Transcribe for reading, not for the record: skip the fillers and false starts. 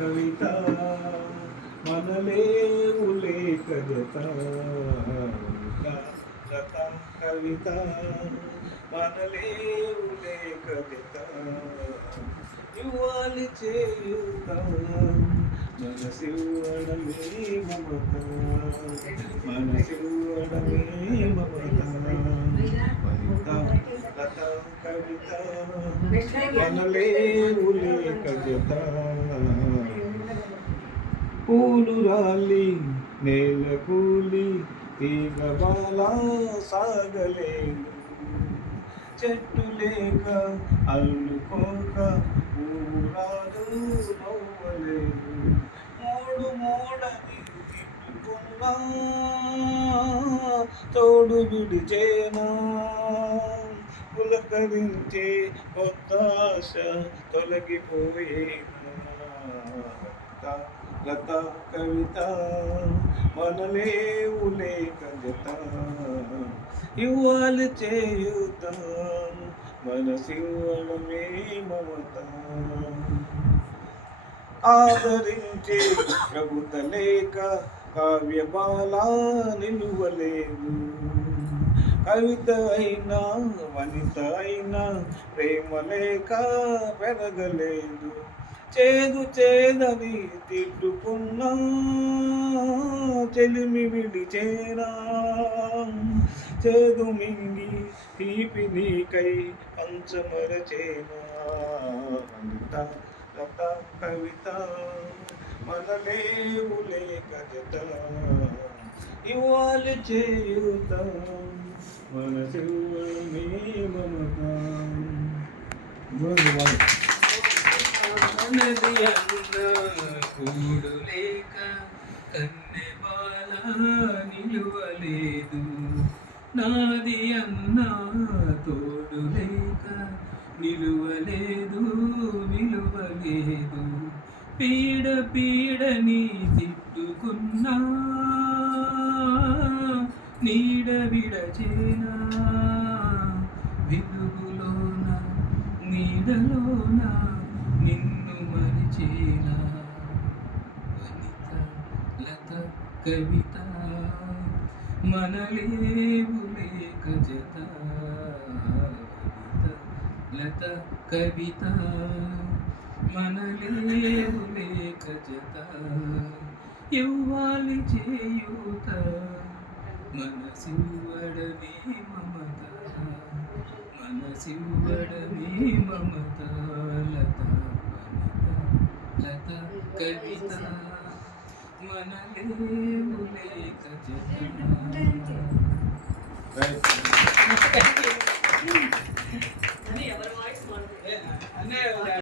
కవిత మనలేవులే కజత లత కవిత మనలేవులే కవిత ఇవ్వాలి చేయుత మనసివ్వడమే మమత మనసివ్వడమే మమత లత కవిత మనలేవులే కవిత పూలు రాలి నేల కూలి తీగ బాల సాగలేదు చెట్టు లేక అల్లుకోక ఊరాదు నవ్వలేదు మూడు మూడని తిట్టుకున్నా తోడు విడిచేనా పులకరించే కొత్త ఆశ తొలగిపోయేనా లత కవిత మనలేవులే కవిత ఇవ్వాలి చేయుత మనసివ్వడమే మమత ఆదరించే ప్రభుత లేక కావ్య బాల నిలువలేదు కవిత అయినా వనిత అయినా ప్రేమ లేక పెరగలేదు చేదు చేదని తిట్టుకున్నా చెలిమి విడిచేనా చేదు మింగి తీపి నీకై పంచమరచేనా లత కవిత మనలేవులే కవిత ఇవ్వాలి చేయుత మనసివ్వడమే మమత నది అన్న కూడు లేక కన్నె బాల నిలువలేదు నాది అన్న తోడు లేక నిలువలేదు నిలువలేదు పీడ పీడని తిట్టుకున్నా నీడ విడచేనా వెలుగులోన నీడలోన నిన్ను మరిచేనా వనిత లత కవిత మనలేవులే కజత వనిత లత కవిత మనలేవులే కజత ఇవ్వాలి చేయూత మనసివ్వడమే మమత మనసివ్వడమే మమత లత లత కవిత మనలేవులే కజత